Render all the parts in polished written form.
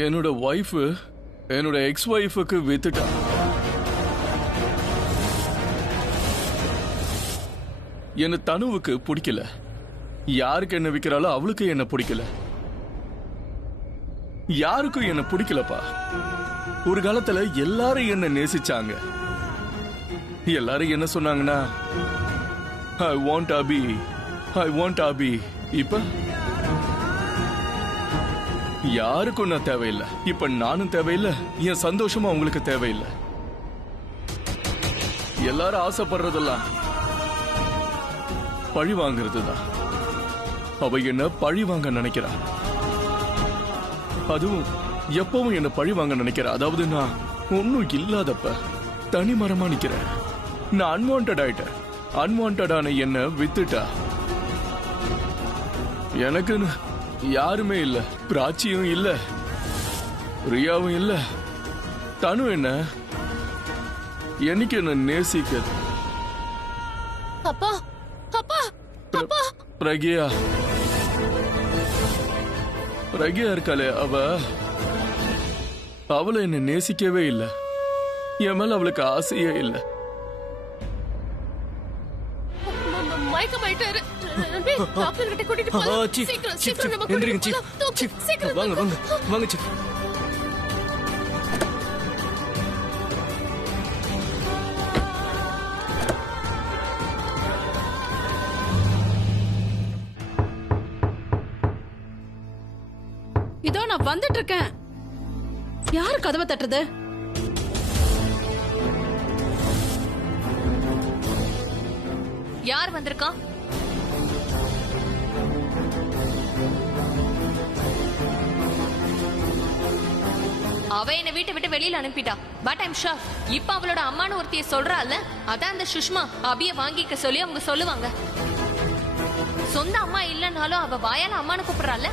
என்னோட ஒய்ஃப் என்னோட எக்ஸ் ஒய்ஃபுக்கு வித்துட்டா. என்ன தனுவுக்கு பிடிக்கல. யாருக்கு என்ன விக்கிறாளோ அவளுக்கு என்ன பிடிக்கல. யாருக்கும் என்ன பிடிக்கலப்பா. ஒரு காலத்துல எல்லாரும் என்ன நேசிச்சாங்க. எல்லாரும் என்ன சொன்னாங்கன்னா ஐ வாண்ட் அபி. இப்ப யாருக்கும் நான் தேவையில்லை. இப்ப நானும் தேவையில்லை. என் சந்தோஷமா உங்களுக்கு தேவையில்லை. எல்லாரும் ஆசைப்படுறதெல்லாம் பழி வாங்கிறதுதான். அவ என்ன பழி வாங்க நினைக்கிறா. அதுவும் எப்பவும் என்ன பழி வாங்க நினைக்கிறா. அதாவது நான் ஒன்னும் இல்லாதப்ப தனி மரமா நிக்கிறேன். நான் அன்வான்ட் ஆயிட்டேன். அன்வான்டான என்ன வித்துட்டா. எனக்குன்னு யாருமே இல்ல. பிராச்சியும் இல்ல, ரியாவும் இல்ல. தனு என்ன என்னைக்கு என்ன நேசிக்கிறது. அப்பா அப்பா அப்பா பிரகியா இருக்காளே, அவளை என்ன நேசிக்கவே இல்லை. என் மேல அவளுக்கு ஆசையே இல்லை. மயக்கமாயிட்டாரு. டாக்டர் கிட்ட கூட்டிட்டு போலாம். சீக்கிரம் நம்ம கூட்டிட்டு போலாம். சீக்கிரம் வாங்க சீஃப். இதோ நான் வந்துட்டு இருக்கேன். யாரு கதவை தட்டுறது? யார் வந்திருக்கா? அவ என்ன வீட்டை விட்டு வெளியில அனுப்பிட்டா. பட் ஐம் ஷூர் இப்ப அவளோட அம்மானு ஒருத்திய சொல்றாள். அதான் அந்த சுஷ்மா அபிய வாங்கிக்க சொல்லி அவங்க சொல்லுவாங்க. சொந்த அம்மா இல்லைன்னாலும் அவ வாயால அம்மானு கூப்பிடுறாள்.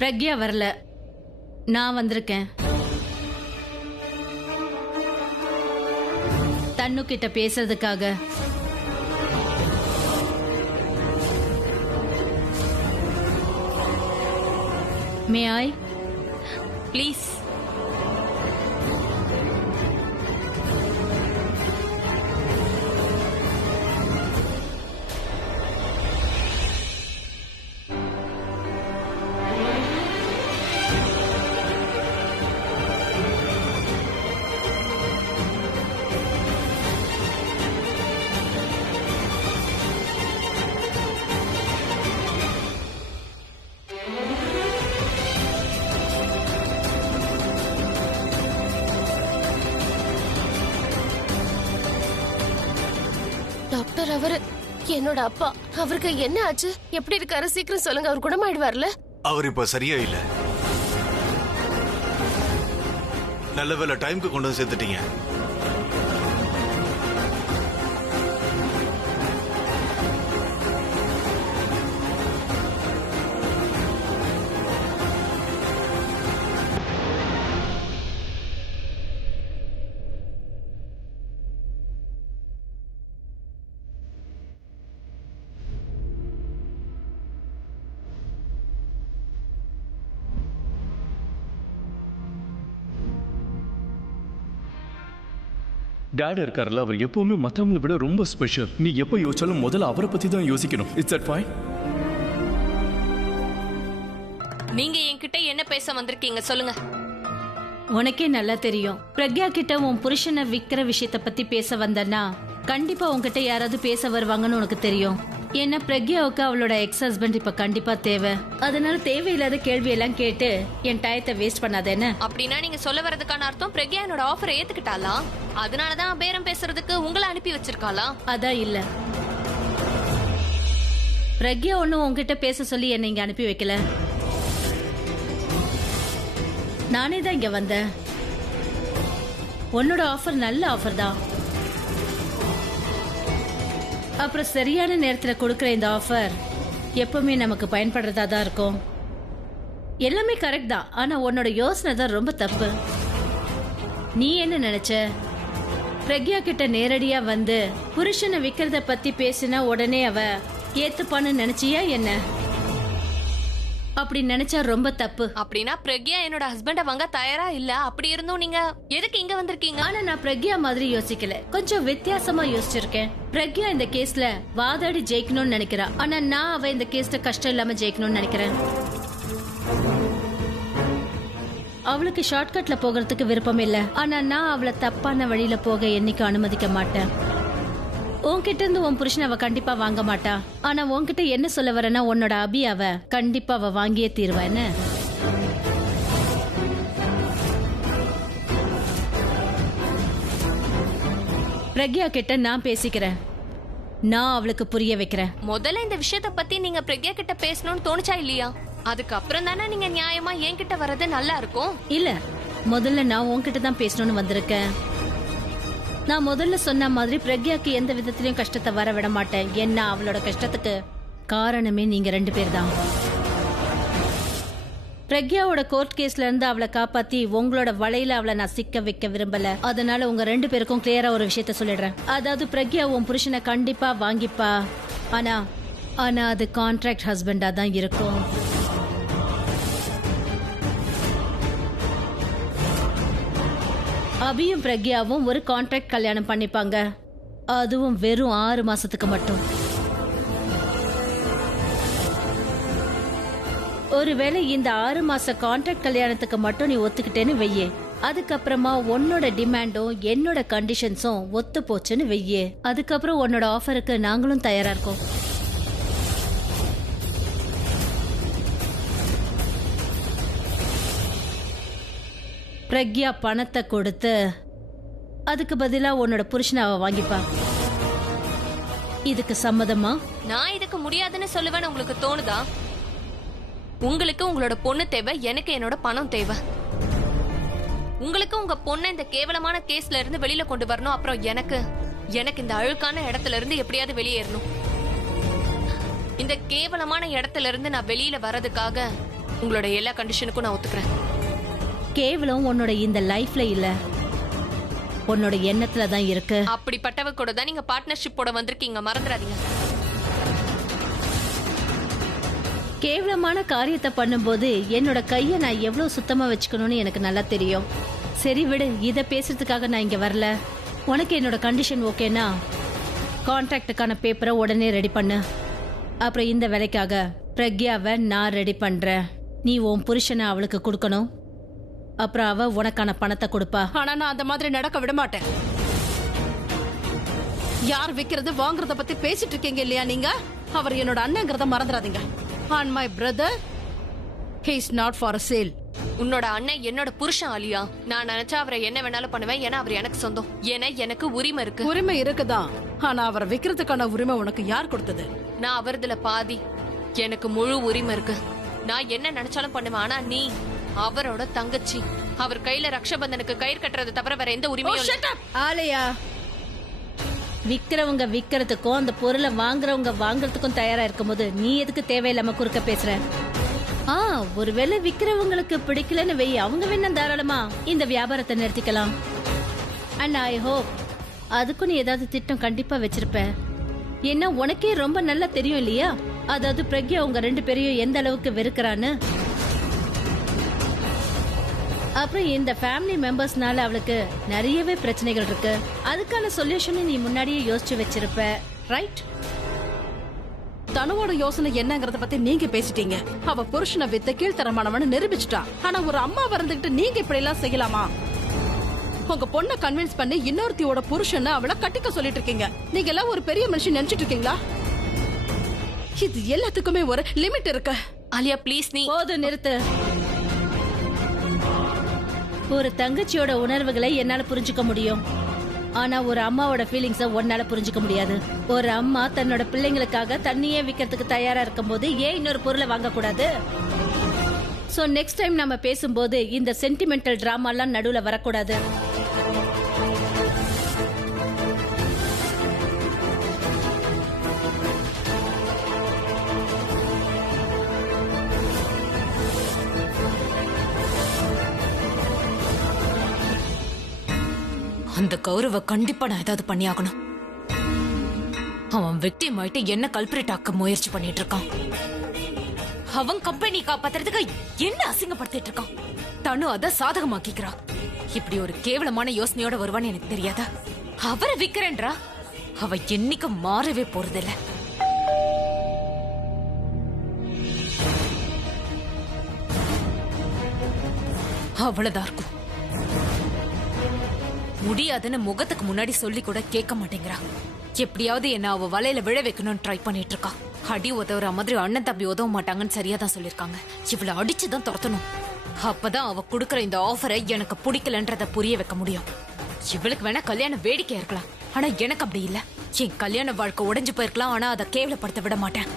பிரக்யா வரல, நான் வந்திருக்கேன். தன்னு கிட்ட பேசுறதுக்காக. மே ஐ ப்ளீஸ்? டாக்டர், அவரு என்னோட அப்பா. அவருக்கு என்ன ஆச்சு? எப்படி இருக்காரு? சீக்கிரம் சொல்லுங்க. அவர் குணமாயிடுவார்ல? அவர் இப்ப சரியா இல்ல. நல்ல வேலை டைம்க்கு கொண்டு வந்து சேர்த்துட்டீங்க. டாட் இருக்காருல்ல, அவர் எப்பவுமே மற்றவங்களை விட ரொம்ப ஸ்பெஷல். நீ எப்போ யோசிச்சாலும் முதல்ல அவரை பத்தி தான் யோசிக்கணும். It's that fine? நீங்க என்கிட்ட என்ன பேச வந்திருக்கீங்க சொல்லுங்க. உனக்கே நல்லா தெரியும். பிரக்யா கிட்ட உன் புருஷனை விக்கிற விஷயத்த பத்தி பேச வந்தனா கண்டிப்பா உன்கிட்ட யாராவது பேச வருவாங்கன்னு உனக்கு தெரியும். ஏன்னா பிரக்யாவுக்கு அவளோட எக்ஸ் ஹஸ்பண்ட் இப்ப கண்டிப்பா தேவை. அதனால தேவையில்லாத கேள்வி எல்லாம் கேட்டு என் டயத்தை வேஸ்ட் பண்ணாத. என்ன அப்படின்னா நீங்க சொல்ல வரதுக்கான அர்த்தம் பிரக்யா என்னோட ஆஃபரை ஏத்துக்கிட்டாளா? அதனாலதான் பேரம் பேசுறதுக்கு உங்களை அனுப்பி வச்சிருக்காளா? அதான் இல்ல. பிரக்யா ஒன்னும் உன்கிட்ட பேச சொல்லி என்னை இங்க அனுப்பி வைக்கல. நானே தான் இங்க வந்தேன். உன்னோட ஆஃபர் நல்ல ஆஃபர் தான். அப்புறம் சரியான நேரத்துல கொடுக்கற இந்த ஆஃபர் எப்பவுமே நமக்கு பயன்படுறதா தான் இருக்கும். எல்லாமே கரெக்ட் தான். ஆனா உன்னோட யோசனை தான் ரொம்ப தப்பு. நீ என்ன நினைச்ச? பிரக்யா கிட்ட நேரடியா வந்து புருஷனை விக்கிறத பத்தி பேசினா உடனே அவ ஏத்துப்பான்னு நினைச்சியா என்ன? அப்படி நினைச்சா ரொம்ப தப்பு. அப்படின்னா பிரக்யா என்னோட ஹஸ்பண்ட வாங்க தயாரா இல்ல. அப்படி இருந்தும் நீங்க எதுக்கு இங்க வந்திருக்கீங்க? ஆனா நான் பிரக்யா மாதிரி யோசிக்கல, கொஞ்சம் வித்தியாசமா யோசிச்சிருக்கேன். பிரக்யா இந்த கேஸ்ல வாதாடி ஜெயிக்கணும்னு நினைக்கிறா, ஆனா நான் அவ இந்த கேஸ்ல கஷ்டம் இல்லாம ஜெயிக்கணும்னு நினைக்கிறேன். அவளுக்கு ஷார்ட்கட்ல போகிறதுக்கு விருப்பம் இல்ல, ஆனா நான் அவளை தப்பான வழியில போக என்னைக்கு அனுமதிக்க மாட்டேன். உன்கிட்ட இருந்து உன் புருஷன் அவ கண்டிப்பா வாங்க மாட்டா. ஆனா உன்கிட்ட என்ன சொல்ல வரேன்னா, உன்னோட அபி அவ கண்டிப்பா அவ வாங்கியே தீர்வா. என்ன பிரக்யா கிட்ட நான் பேசிக்கிறேன், நான் அவளுக்கு புரிய வைக்கிறேன். முதல்ல இந்த விஷயத்த பத்தி நீங்க பிரக்யா கிட்ட பேசணும்னு தோணுச்சா இல்லையா? அதுக்கப்புறம் தானே நீங்க நியாயமா என்கிட்ட வர்றது நல்லா இருக்கும். இல்ல, முதல்ல நான் உன்கிட்ட தான் பேசணும்னு வந்திருக்கேன். நான் முதல்ல சொன்ன மாதிரி பிரக்யாக்கு எந்த விதத்திலயும் கஷ்டத்தை வர விட மாட்டேன். ஏன்னா அவளோட கஷ்டத்துக்கு காரணமே நீங்க 2 பேர் தான். பிரக்யாவோட கோர்ட் கேஸ்ல இருந்து அவளை காப்பாத்தி உங்களோட வலையில அவளை நான் சிக்க வைக்க விரும்பல. அதனால உங்க 2 பேருக்கும் கிளியரா ஒரு விஷயத்த சொல்லிடுறேன். அதாவது பிரக்யா உன் புருஷனை கண்டிப்பா வாங்கிப்பா, ஆனா அது கான்ட்ராக்ட் ஹஸ்பண்டா தான் இருக்கும். அபியும் பிரக்யாவும் ஒரு கான்ட்ராக்ட் கல்யாணம் பண்ணிப்பாங்க, அதுவும் வெறும் 6 மாசத்துக்கு மட்டும். ஒருவேளை இந்த 6 மாச கான்ட்ராக்ட் கல்யாணத்துக்கு மட்டும் நீ ஒத்துக்கிட்டேன்னு வெய்யே, அதுக்கப்புறமா உன்னோட டிமாண்டும் என்னோட கண்டிஷன்ஸும் ஒத்து போச்சுன்னு வெய்யே, அதுக்கப்புறம் உன்னோட ஆஃபருக்கு நாங்களும் தயாரா இருக்கோம். பிரக்யா பணத்தை கொடுத்து அதுக்கு பதிலா உன்னோட புருஷனை அவ வாங்கிப்பா. இதுக்கு சம்மதமா? நான் இதுக்கு முடியாதுன்னு சொல்லுவேன்னு உங்களுக்கு தோணுதா? உங்களுக்கு உங்களோட பொண்ணு தேவை, எனக்கு என்னோட பணம் தேவை. உங்களுக்கு உங்க பொண்ணை இந்த கேவலமான கேஸ்ல இருந்து வெளியில கொண்டு வரணும். அப்புறம் எனக்கு இந்த அழுக்கான இடத்துல இருந்து எப்படியாவது வெளியேறணும். இந்த கேவலமான இடத்துல இருந்து நான் வெளியில வர்றதுக்காக உங்களோட எல்லா கண்டிஷனுக்கும் நான் ஒத்துக்கிறேன். கேவலம் உன்னோட இந்த லைஃப்ல இல்ல, உன்னோட எண்ணத்துல தான் இருக்கு. அப்படிப்பட்டவ கூட தான் நீங்க பார்ட்னர்ஷிப் போட வந்திருக்கீங்க, மறந்துடாதீங்க. கேவலமான காரியத்தை பண்ணும்போது என்னோட கைய நான் எவ்வளவு சுத்தமா வச்சுக்கணும்னு எனக்கு நல்லா தெரியும். சரி விடு, இத பேசுறதுக்காக நான் இங்க வரல. உனக்கு என்னோட கண்டிஷன் ஓகேனா கான்ட்ராக்டுக்கான பேப்பரை உடனே ரெடி பண்ணு. அப்புறம் இந்த வேலைக்காக பிரக்யாவை நான் ரெடி பண்றேன். நீ உன் புருஷனை அவளுக்கு கொடுக்கணும், அப்புறம் அவ உனக்கான பணத்தை கொடுப்பா. ஆனா நான் அந்த மாதிரி நடக்க விட மாட்டேன். யார் விக்கிறது வாங்குறத பத்தி பேசிட்டு இருக்கீங்க இல்லையா நீங்க? அவர் என்னோட அண்ணங்கிறத மறந்துடாதீங்க. And my brother, he is not for a sale. உன்னோட அண்ணன் என்னோட புருஷன் ஆலியா. நான் நினைச்சா அவரை என்ன வேணாலும் பண்ணுவேன். ஏன்னா அவர் எனக்கு சொந்தம். ஏன்னா எனக்கு உரிமை இருக்கு. உரிமை இருக்குதான், ஆனா அவரை விக்கிறதுக்கான உரிமை உனக்கு யார் கொடுத்தது? நான் அவரதுல பாதி, எனக்கு முழு உரிமை இருக்கு. நான் என்ன நினைச்சாலும் பண்ணுவேன். ஆனா நீ அவரோட தங்கச்சி, அவர் கையில ரக்ஷபந்தனுக்கு கயிறு கட்டுறது தவிர வேற எந்த உரிமையும் இல்ல. ஆலையா, விக்கிறவங்க விக்கிறதுக்கும் அந்த பொருளை வாங்குறவங்க வாங்குறதுக்கும் தயாரா இருக்கும்போது நீ எதுக்கு தேவையில்லாம குறுக்க பேசுற? ஒருவேளை விக்கிறவங்களுக்கு பிடிக்கலன்னு வை, அவங்க வேணா தாராளமா இந்த வியாபாரத்தை நிறுத்திக்கலாம். அண்ட் ஐ ஹோப் அதுக்கும் நீ ஏதாவது திட்டம் கண்டிப்பா வச்சிருப்ப. ஏன்னா உனக்கே ரொம்ப நல்லா தெரியும் இல்லையா, அதாவது பிரக்யா உங்க 2 பேரையும் எந்த அளவுக்கு வெறுக்கிறான்னு. அப்புறம் இந்த ஃபேமிலி மெம்பர்ஸ்னால அவளுக்கு நிறையவே பிரச்சனைகள் இருக்கு. அதுக்கான சொல்யூஷன் நீ முன்னாடியே யோசிச்சு வச்சிருப்ப, ரைட்? தனுவோட யோசனை என்னங்கறத பத்தி நீங்க பேசிட்டீங்க. அவ புருஷனை வித்த கீழ்த்தரமானவன்னு நிரூபிச்சுட்டா. ஆனா ஒரு அம்மா வந்துகிட்டு நீங்க இப்படி எல்லாம் செய்யலாமா? உங்க பொண்ணை கன்வின்ஸ் பண்ணி இன்னொருத்தியோட புருஷனை அவளை கட்டிக்க சொல்லிட்டு இருக்கீங்க. நீங்க எல்லாம் ஒரு பெரிய மனுஷன் நினைச்சிட்டு இருக்கீங்களா? இது எல்லாத்துக்குமே ஒரு லிமிட் இருக்கு. ஆலியா ப்ளீஸ், நீ போதும், நிறுத்து. ஒரு தங்கச்சியோட உணர்வுகளை என்னால புரிஞ்சுக்க முடியும், ஆனா ஒரு அம்மாவோட ஃபீலிங்ஸ உன்னால புரிஞ்சுக்க முடியாது. ஒரு அம்மா தன்னோட பிள்ளைங்களுக்காக தண்ணியே விக்கிறதுக்கு தயாரா இருக்கும்போது ஏன் இன்னொரு பொருளை வாங்க கூடாது? சோ நெக்ஸ்ட் டைம் நம்ம பேசும்போது இந்த சென்டிமெண்டல் டிராமா எல்லாம் நடுவுல வரக்கூடாது. அந்த கௌரவ கண்டிப்பா நான் ஏதாவது பண்ணியாகணும். அவன் விக்டிம் ஆயிட்டு என்ன கல்பிரேட் ஆக்க முயற்சி பண்ணிட்டு இருக்கான். அவன் கம்பெனி காப்பாத்துறதுக்கு என்ன அசிங்கப்படுத்திட்டு இருக்கான். தனு அத சாதகமாக்கிக்கிறா. இப்படி ஒரு கேவலமான யோசனையோட வருவான்னு எனக்கு தெரியாதா? அவரை விக்கிறேன்றா. அவ என்னைக்கும் மாறவே போறதில்ல. அவ்வளவுதான் இருக்கும். முடியாதுன்னு முகத்துக்கு முன்னாடி சொல்லி கூட கேட்க மாட்டேங்கிறா. எப்படியாவது என்ன அவ வலையில விழ வைக்கணும்னு ட்ரை பண்ணிட்டு இருக்கா. அடி உதவுற மாதிரி அண்ணன் தம்பி உதவ மாட்டாங்கன்னு சரியா தான் சொல்லிருக்காங்க. இவளை அடிச்சுதான் துரத்தணும். அப்பதான் அவ குடுக்கற இந்த ஆஃபரை எனக்கு பிடிக்கலன்றத புரிய வைக்க முடியும். இவளுக்கு வேணா கல்யாணம் வேடிக்கையா இருக்கலாம், ஆனா எனக்கு அப்படி இல்ல. என் கல்யாண வாழ்க்கை உடைஞ்சு போயிருக்கலாம், ஆனா அதை கேவலப்படுத்த விட மாட்டேன்.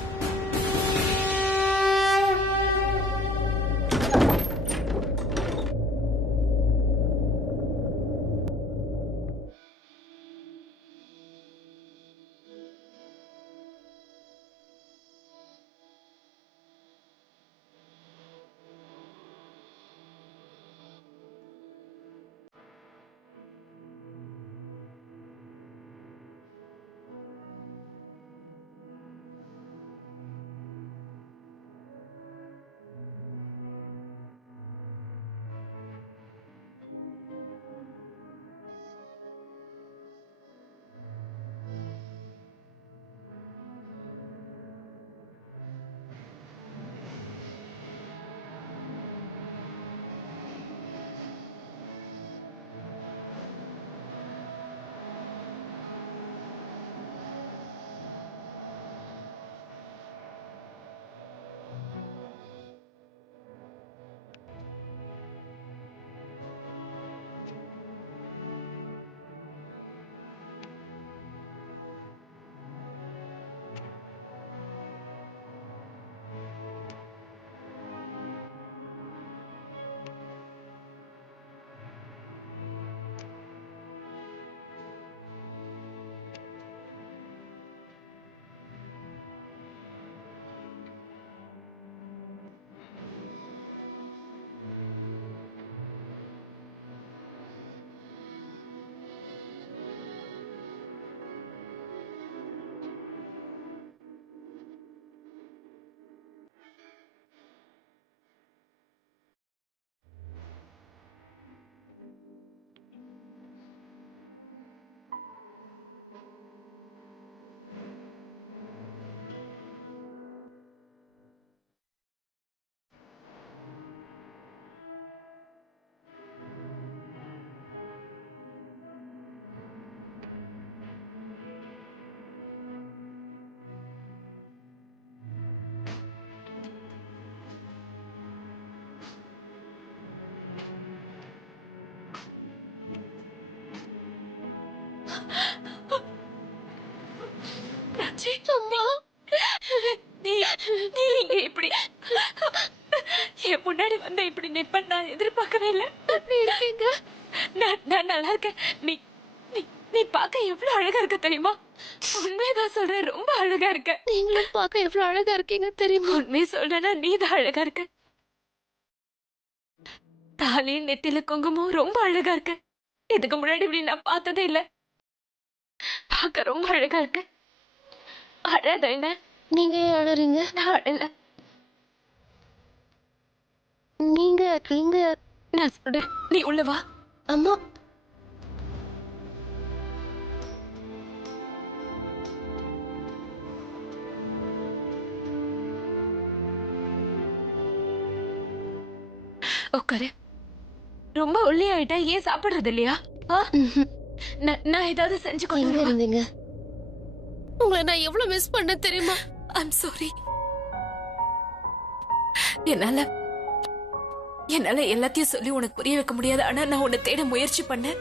அம்மா, நீ இங்க இப்படி என் முன்னாடி வந்து இப்படி நிப்ப நான் எதிர்பார்க்கவே இல்லை. நான் நல்லா இருக்கேன். நீ நீ நீ பார்க்க எவ்வளவு அழகா இருக்க தெரியுமா? உண்மையதான் சொல்றேன், ரொம்ப அழகா இருக்க. நீங்களும் பார்க்க எவ்வளவு அழகா இருக்கீங்க தெரியுமா? உண்மையை சொல்றேன்னா நீ தான் அழகா இருக்க. தாலி நெத்தில குங்குமம் ரொம்ப அழகா இருக்கு. இதுக்கு முன்னாடி இப்படி நான் பார்த்ததே இல்லை. பார்க்க ரொம்ப அழகா இருக்கு. அழாத என்ன? நீங்க அழறீங்க. நான் அழல. நீங்க நான் சொல்றேன், நீ உள்ள வா. அம்மா, உட்காரு. ரொம்ப ஒல்லி ஆயிட்டா, ஏன் சாப்பிடுறது இல்லையா? நான் ஏதாவது செஞ்சு கொண்டு இருந்தீங்க. உங்களை நான் எவ்வளவு மிஸ் பண்ண தெரியுமா? I'm sorry. என்னால எல்லாத்தையும் சொல்லி உனக்கு புரிய வைக்க முடியாது. ஆனா நான் உன்னை தேட முயற்சி பண்ணேன்.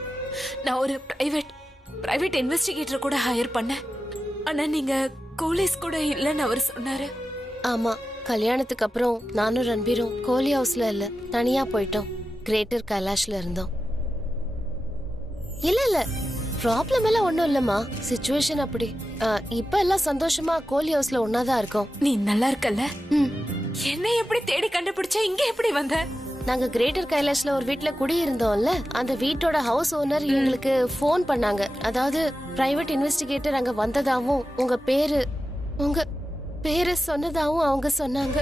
நான் ஒரு பிரைவேட் இன்வெஸ்டிகேட்டர் கூட ஹையர் பண்ணேன். ஆனா நீங்க போலீஸ் கூட இல்லன்னு அவர் சொன்னாரு. ஆமா, கல்யாணத்துக்கு அப்புறம் நானும் ரன்பீரும் கோலி ஹவுஸ்ல இல்ல, தனியா போயிட்டோம். கிரேட்டர் கைலாஷ்ல இருந்தோம். இல்ல ப்ராப்ளம் எல்லாம் ஒண்ணும் இல்லம்மா, சிச்சுவேஷன் அப்படி. இப்ப எல்லாம் சந்தோஷமா கோலி ஹவுஸ்ல ஒன்னாதான் இருக்கோம். நீ நல்லா இருக்கல்ல? என்ன எப்படி தேடி கண்டுபிடிச்ச? இங்க எப்படி வந்த? நாங்க கிரேட்டர் கைலாஷ்ல ஒரு வீட்ல குடியிருந்தோம்ல, அந்த வீட்டோட ஹவுஸ் ஓனர் எங்களுக்கு போன் பண்ணாங்க. அதாவது பிரைவேட் இன்வெஸ்டிகேட்டர் அங்க வந்ததாவும் உங்க பேரு சொன்னதாவும் அவங்க சொன்னாங்க.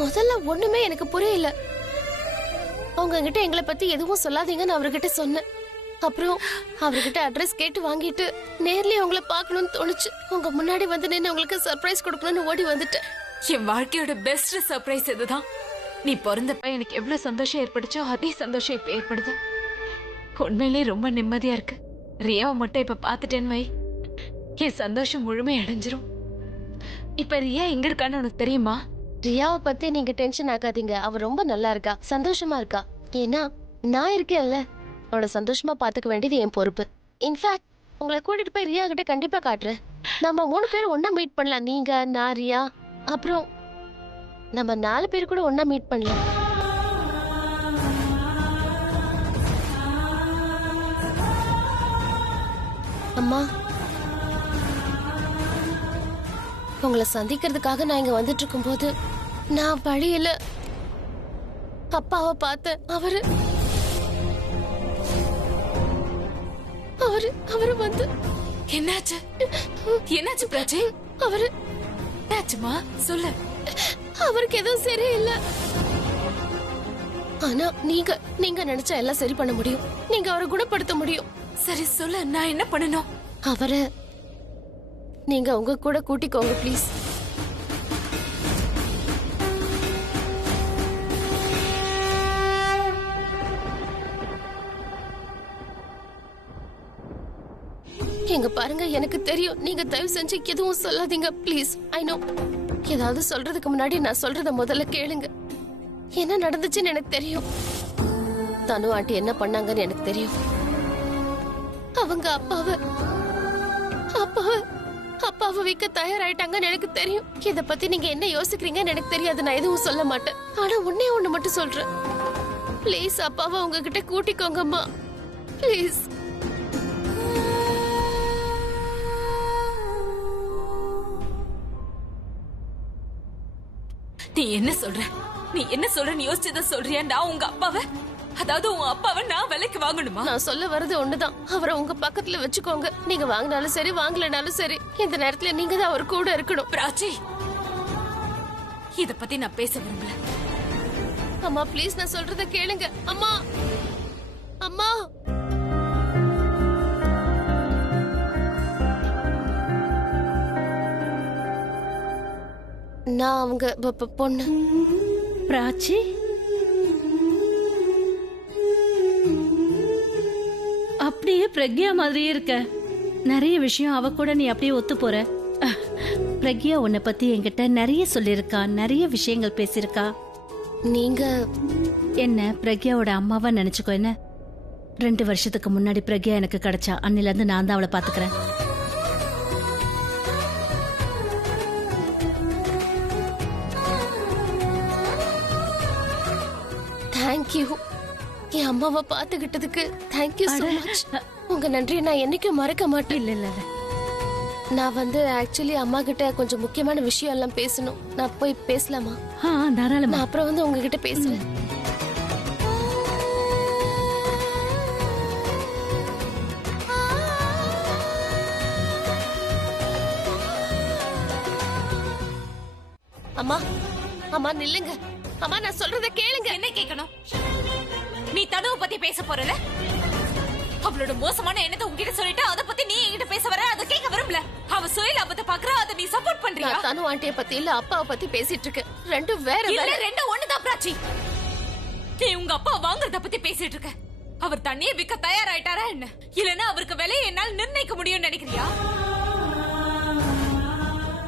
முதல்ல ஒண்ணுமே எனக்கு புரியல. அவங்க கிட்ட எங்களை பத்தி எதுவும் சொல்லாதீங்கன்னு அவர்கிட்ட சொன்னேன். அப்புறம் அவர்கிட்ட அட்ரஸ் கேட்டு வாங்கிட்டு நேர்லயே உங்களை பார்க்கணும்னு தோணுச்சு. உங்க முன்னாடி வந்து நின்று உங்களுக்கு சர்ப்ரைஸ் கொடுக்கணும்னு ஓடி வந்துட்டேன். என் வாழ்க்கையோட பெஸ்ட் சர்ப்ரைஸ் இதுதான். நீ பிறந்தப்ப எனக்கு எவ்வளவு சந்தோஷம் ஏற்படுச்சோ அதே சந்தோஷம் இப்ப ஏற்படுது. உண்மையிலே ரொம்ப நிம்மதியா இருக்கு. ரியாவை மட்டும் இப்ப பாத்துட்டேன்னு வை, என் சந்தோஷம் முழுமை அடைஞ்சிரும். இப்ப ரியா எங்க இருக்கான்னு உனக்கு தெரியுமா? ரியாவை பத்தி நீங்க டென்ஷன் ஆகாதீங்க. அவ ரொம்ப நல்லா இருக்கா, சந்தோஷமா இருக்கா. ஏன்னா நான் இருக்கேன்ல, அவளை சந்தோஷமா பாத்துக்க வேண்டியது என் பொறுப்பு. இன்ஃபேக்ட் உங்களை கூட்டிட்டு போய் ரியா கிட்ட கண்டிப்பா காட்டுறேன். நம்ம 3 பேரும் ஒன்னா மீட் பண்ணலாம். நீங்க, நான், ரியா, அப்புறம் நம்ம 4 பேர் கூட ஒன்னா மீட் பண்ணலாம். அம்மா, உங்களை சந்திக்கிறதுக்காக நான் இங்க வந்துட்டு இருக்கும்போது நான் வழியில அப்பாவை பார்த்தேன். அவரு வந்து என்னாச்சு? என்னாச்சு பிராச்சி? அவரு என்னாச்சுமா சொல்லு. அவருக்கு எதுவும் சரியில்லை. ஆனா நீங்க நினைச்சா எல்லாம் சரி பண்ண முடியும். நீங்க அவரை குணப்படுத்த முடியும். சரி சொல்லு, நான் என்ன பண்ணணும்? அவரை நீங்க உங்க கூட கூட்டிக்கோங்க ப்ளீஸ். எங்க பாருங்க, எனக்கு தெரியும். நீங்க தயவு செஞ்சு எதுவும் சொல்லாதீங்க ப்ளீஸ். I know. ஏதாவது சொல்றதுக்கு முன்னாடி நான் சொல்றத முதல்ல கேளுங்க. என்ன நடந்துச்சுன்னு எனக்கு தெரியும். தனு ஆண்டி என்ன பண்ணாங்கன்னு எனக்கு தெரியும். அவங்க அப்பாவை விற்க தயாராயிட்டாங்கன்னு எனக்கு தெரியும். இத பத்தி நீங்க என்ன யோசிக்கிறீங்கன்னு எனக்கு தெரியாது. நான் எதுவும் சொல்ல மாட்டேன். ஆனா ஒண்ணு மட்டும் சொல்றேன். ப்ளீஸ் அப்பாவை உங்ககிட்ட கூட்டிக்கோங்கம்மா, ப்ளீஸ். நீ என்ன சொல்ற? நீ என்ன சொல்றன்னு யோசிச்சுதான் சொல்றியா? நான் உங்க அப்பாவை, அதாவது உங்க அப்பாவை நான் விலைக்கு வாங்கணுமா? நான் சொல்ல வர்றது ஒண்ணுதான். அவரை உங்க பக்கத்துல வச்சுக்கோங்க. நீங்க வாங்கினாலும் சரி, வாங்கலனாலும் சரி, இந்த நேரத்துல நீங்க தான் அவர் கூட இருக்கணும். பிராச்சி, இத பத்தி நான் பேச விரும்பல. அம்மா ப்ளீஸ், நான் சொல்றத கேளுங்க. அம்மா, அம்மா. நான் அவங்க பொண்ணு. பிராச்சி, அப்படியே பிரக்யா மாதிரியே இருக்க. நிறைய விஷயம் அவ கூட நீ அப்படியே ஒத்து போற. பிரக்யா உன்னை பத்தி என்கிட்ட நிறைய சொல்லியிருக்கா, நிறைய விஷயங்கள் பேசியிருக்கா. நீங்க என்ன பிரக்யாவோட அம்மாவா நினைச்சுக்கோ. என்ன 2 வருஷத்துக்கு முன்னாடி பிரக்யா எனக்கு கிடைச்சா. அன்னில இருந்து நான் தான் அவளை பாத்துக்கிறேன். தேங்க்யூ. என் அம்மாவை பாத்துக்கிட்டதுக்கு தேங்க்யூ so much. உங்க நன்றியை நான் என்னைக்கும் மறக்க மாட்டேன். இல்ல இல்ல, நான் ஆக்சுவலி அம்மா கிட்ட கொஞ்சம் முக்கியமான விஷயம் எல்லாம் பேசணும். நான் போய் பேசலாமா? தாராளமா. நான் அப்புறம் உங்ககிட்ட பேசுறேன். அம்மா, அம்மா நில்லுங்க. அம்மா நான் சொல்றத கேளுங்க. என்ன கேட்கணும்? நீ தனுவை பத்தி பேச போறல? அவளோட மோசமான எண்ணத்தை உங்ககிட்ட சொல்லிட்டு அத பத்தி நீ என்கிட்ட பேச வர? அத கேட்க விரும்பல. அவ சுயலாபத்தை பாக்குறா, அத நீ சப்போர்ட் பண்றியா? நான் தனு ஆண்டிய பத்தி இல்ல அப்பாவை பத்தி பேசிட்டு இருக்கேன். ரெண்டும் வேற இல்ல, வேற. ரெண்டும் ஒண்ணுதான் பிராச்சி. நீ உங்க அப்பா வாங்குறத பத்தி பேசிட்டு இருக்க. அவர் தண்ணியை விற்க தயாராயிட்டாரா என்ன? இல்லன்னா அவருக்கு விலையை என்னால் நிர்ணயிக்க முடியும்னு நினைக்கிறியா?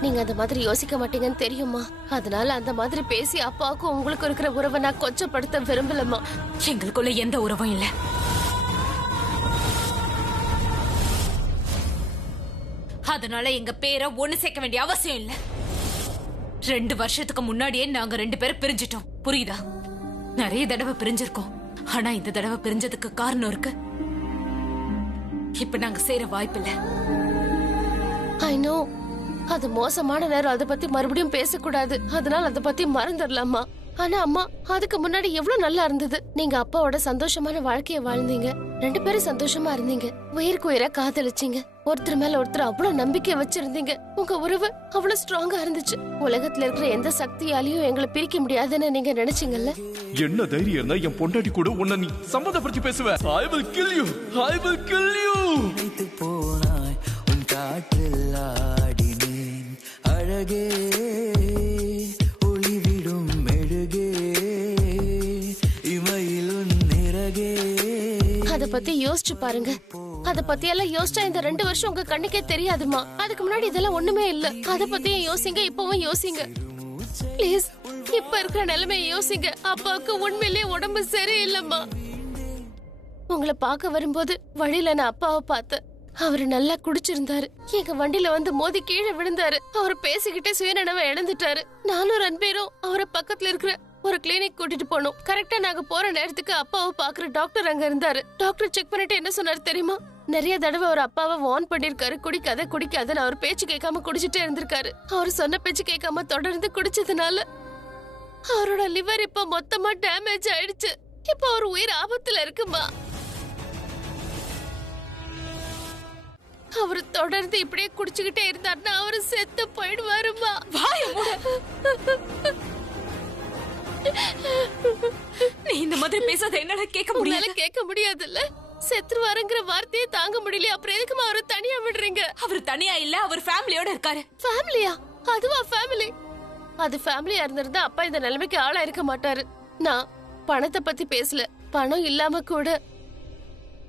நீங்க அந்த மாதிரி யோசிக்க மாட்டீங்கன்னு தெரியுமா? அதனால அந்த மாதிரி பேசி அப்பாவுக்கும் உங்களுக்கு இருக்கிற உறவை நான் கொச்சப்படுத்த விரும்பலமா. எங்களுக்குள்ள எந்த உறவும் இல்ல. அதனால எங்க பேரை ஒண்ணு சேர்க்க வேண்டிய அவசியம் இல்ல. 2 வருஷத்துக்கு முன்னாடியே நாங்க 2 பேரும் பிரிஞ்சிட்டோம். புரியுதா? நிறைய தடவை பிரிஞ்சிருக்கோம். ஆனா இந்த தடவை பிரிஞ்சதுக்கு காரணம் இருக்கு. இப்ப நாங்க சேர வாய்ப்பில்லை. I know. அது மோசமான நேரம். அதை பத்தி மறுபடியும் பேசக்கூடாது. அதனால அதை பத்தி மறந்துடலாமா? ஆனா அம்மா அதுக்கு முன்னாடி எவ்வளவு நல்லா இருந்தது. நீங்க அப்பாவோட சந்தோஷமான வாழ்க்கைய வாழ்ந்தீங்க, 2 பேரும் சந்தோஷமா இருந்தீங்க, உயிருக்கு உயிரா காதலிச்சீங்க, ஒருத்தர் மேல ஒருத்தர் அவ்வளவு நம்பிக்கை வச்சிருந்தீங்க. உங்க உறவு அவ்வளவு ஸ்ட்ராங்கா இருந்துச்சு. உலகத்துல இருக்கிற எந்த சக்தியாலையும் எங்களை பிரிக்க முடியாதுன்னு நீங்க நினைச்சீங்கல்ல. என்ன தைரியம் இருந்தா என் பொண்டாட்டி கூட உன்னை நீ சம்மந்தப்படுத்தி பேசுவ? I will kill you. I will kill you. போனாய் உன் காற்றில் ஆடினேன் அழகே ஒளிவிடும் மெழுகே இமையிலும் நிறகே. அத பத்தி யோசிச்சு பாருங்க. அத பத்தி எல்லாம் யோசிச்சா இந்த 2 வருஷம் உங்க கண்ணுக்கே தெரியாதுமா. அதுக்கு முன்னாடி இதெல்லாம் ஒண்ணுமே இல்ல. அத பத்தியும் யோசிங்க, இப்பவும் யோசிங்க ப்ளீஸ். இப்ப இருக்கிற நிலைமையை யோசிங்க. அப்பாவுக்கு உண்மையிலேயே உடம்பு சரியில்லைம்மா. உங்களை பார்க்க வரும்போது வழியில நான் அப்பாவை பார்த்தேன். அவரு நல்லா குடிச்சிருந்தாரு. எங்க வண்டியில வந்து மோதி கீழே விழுந்தாரு. அவரு பேசிக்கிட்டே சுயநினைவை இழந்துட்டாரு. நானும் ரன்பீரும் அவரை பக்கத்துல இருக்கிற ஒரு கிளினிக் கூட்டிட்டு போனோம். கரெக்டா நாங்க போற நேரத்துக்கு அப்பாவை பாக்குற டாக்டர் அங்க இருந்தாரு. டாக்டர் செக் பண்ணிட்டு என்ன சொன்னாரு தெரியுமா? நிறைய தடவை அவர் அப்பாவை வார்ன் பண்ணிருக்காரு, குடிக்காதன்னு. அவர் பேச்சு கேட்காம குடிச்சிட்டே இருந்திருக்காரு. அவர் சொன்ன பேச்சு கேட்காம தொடர்ந்து குடிச்சதுனால அவரோட லிவர் இப்ப மொத்தமா டேமேஜ் ஆயிடுச்சு. இப்ப அவர் உயிர் ஆபத்துல இருக்குமா. அவரு தொடர்ந்து இப்படியே குடிச்சுக்கிட்டே இருந்தாருன்னா அவரு செத்து போயிடுவாருமா. நீ இந்த மாதிரி பேசாத, என்னால கேட்க முடியல. கேட்க முடியாதுல்ல. செத்துருவாருங்கிற வார்த்தையே தாங்க முடியல. அப்புறம் எதுக்குமா அவரை தனியா விடுறீங்க? அவர் தனியா இல்ல, அவர் ஃபேமிலியோட இருக்காரு. ஃபேமிலியா? அதுவா ஃபேமிலி? அது ஃபேமிலியா இருந்திருந்தா அப்பா இந்த நிலைமைக்கு ஆளா இருக்க மாட்டாரு. நான் பணத்தை பத்தி பேசல. பணம் இல்லாம கூட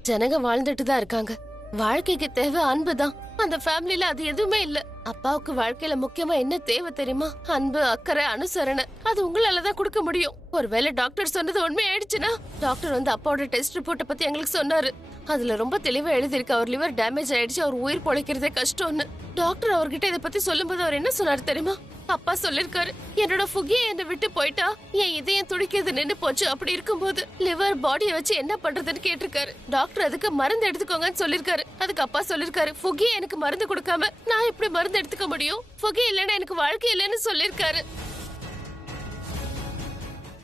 ஜனங்க வாழ்ந்துட்டு தான் இருக்காங்க. வாழ்க்கைக்கு தேவை அன்புதான். அந்த ஃபேமிலில அது எதுவுமே இல்ல. அப்பாவுக்கு வாழ்க்கையில முக்கியமா என்ன தேவை தெரியுமா? அன்பு, அக்கறை, அனுசரணை. அது உங்களாலதான் கொடுக்க முடியும். ஒருவேளை டாக்டர் சொன்னது உண்மை ஆயிடுச்சுன்னா, டாக்டர் வந்து அப்பாவோட டெஸ்ட் ரிப்போர்ட்டை பத்தி எங்களுக்கு சொன்னாரு. அதுல ரொம்ப தெளிவா எழுதிருக்கு, அவர் லிவர் டேமேஜ் ஆயிடுச்சு, அவர் உயிர் பொழைக்கிறதே கஷ்டம்னு. டாக்டர் அவர்கிட்ட இதை பத்தி சொல்லும்போது அவர் என்ன சொன்னாரு தெரியுமா? அப்பா சொல்லிருக்காரு, என்னோட ஃபுகிய என்னை விட்டு போயிட்டா என் இதயம் துடிக்கிறது நின்னு போச்சு. அப்படி இருக்கும்போது லிவர் பாடியை வச்சு என்ன பண்றதுன்னு கேட்டிருக்காரு. டாக்டர் அதுக்கு மருந்து எடுத்துக்கோங்கன்னு சொல்லிருக்காரு. அதுக்கு அப்பா சொல்லிருக்காரு, ஃபுகிய எனக்கு மருந்து கொடுக்காம நான் எப்படி மருந்து எடுத்துக்க முடியும்? ஃபுகி இல்லைன்னா எனக்கு வாழ்க்கை இல்லைன்னு சொல்லிருக்காரு.